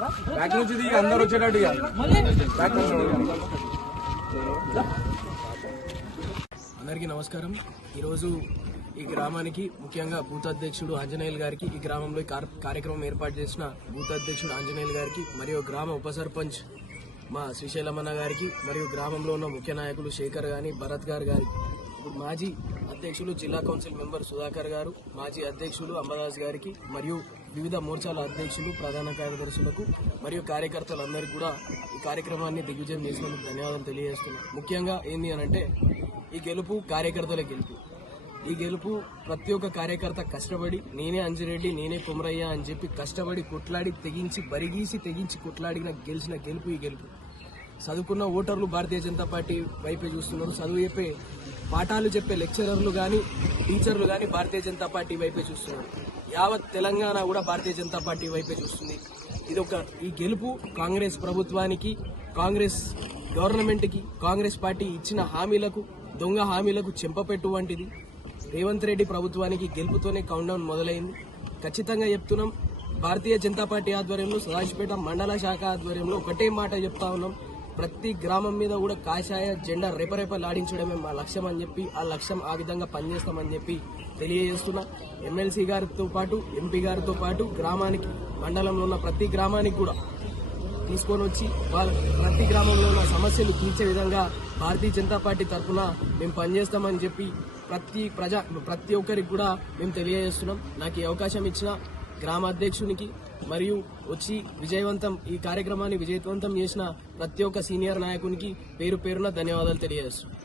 Back నుంచి అందరు వచ్చేటట్టు అందరికీ నమస్కారం. ఈరోజు ఈ గ్రామానికి ముఖ్యంగా బూత్ అధ్యక్షుడు ఆంజనేయులు గారికి, ఈ గ్రామంలో కార్యక్రమం ఏర్పాటు చేసిన బూత్ అధ్యక్షుడు ఆంజనేయులు గారికి, మరియు గ్రామ ఉప సర్పంచ్ మా శ్రీశైలమన్న గారికి, మరియు గ్రామంలో ఉన్న ముఖ్య నాయకులు శేఖర్ గాని, భరత్ గారికి, మాజీ అధ్యక్షులు జిల్లా కౌన్సిల్ మెంబర్ సుధాకర్ గారు, మాజీ అధ్యక్షులు అంబదాస్ గారికి, మరియు వివిధ మోర్చాల అధ్యక్షులు, ప్రధాన కార్యదర్శులకు మరియు కార్యకర్తలందరికీ కూడా ఈ కార్యక్రమాన్ని దిగ్విజయం చేసినందుకు ధన్యవాదాలు తెలియజేస్తున్నాం. ముఖ్యంగా ఏంది అనంటే, ఈ గెలుపు కార్యకర్తల గెలుపు. ఈ గెలుపు ప్రతి ఒక్క కార్యకర్త కష్టపడి, నేనే అంజిరెడ్డి, నేనే కుమరయ్య అని చెప్పి కష్టపడి కొట్లాడి తెగించి కొట్లాడిన గెలిచిన గెలుపు ఈ గెలుపు. చదువుకున్న ఓటర్లు భారతీయ జనతా పార్టీ వైపే చూస్తున్నారు. చదువు చెప్పే పాఠాలు చెప్పే లెక్చరర్లు కానీ, టీచర్లు కానీ భారతీయ జనతా పార్టీ వైపే చూస్తున్నారు. యావత్ తెలంగాణ కూడా భారతీయ జనతా పార్టీ వైపే చూస్తుంది. ఈ గెలుపు కాంగ్రెస్ ప్రభుత్వానికి, కాంగ్రెస్ గవర్నమెంట్కి, కాంగ్రెస్ పార్టీ ఇచ్చిన హామీలకు, దొంగ హామీలకు చెంపపెట్టు వంటిది. రేవంత్ రెడ్డి ప్రభుత్వానికి గెలుపుతోనే కౌంట్డౌన్ మొదలైంది. ఖచ్చితంగా చెప్తున్నాం, భారతీయ జనతా పార్టీ ఆధ్వర్యంలో, సదాశివపేట మండల శాఖ ఆధ్వర్యంలో ఒకటే మాట చెప్తా ఉన్నాం, ప్రతి గ్రామం మీద కూడా కాషాయ జెండా రేపరేపలాడించడమే మా లక్ష్యం అని చెప్పి, ఆ లక్ష్యం ఆ విధంగా పనిచేస్తామని చెప్పి తెలియజేస్తున్నా. ఎమ్మెల్సీ గారితో పాటు, ఎంపీ గారితో పాటు గ్రామానికి, మండలంలో ఉన్న ప్రతి గ్రామానికి కూడా తీసుకొని వచ్చి ప్రతి గ్రామంలో ఉన్న సమస్యలు తీర్చే విధంగా భారతీయ జనతా పార్టీ తరఫున మేము పనిచేస్తామని చెప్పి ప్రతి ఒక్కరికి కూడా మేము తెలియజేస్తున్నాం. నాకు ఈ అవకాశం ఇచ్చిన గ్రామ అధ్యక్షునికి మరియు వచ్చి ఈ కార్యక్రమాన్ని విజయవంతం చేసిన ప్రతి ఒక్క సీనియర్ నాయకునికి పేరు పేరున ధన్యవాదాలు తెలియజేస్తున్నాం.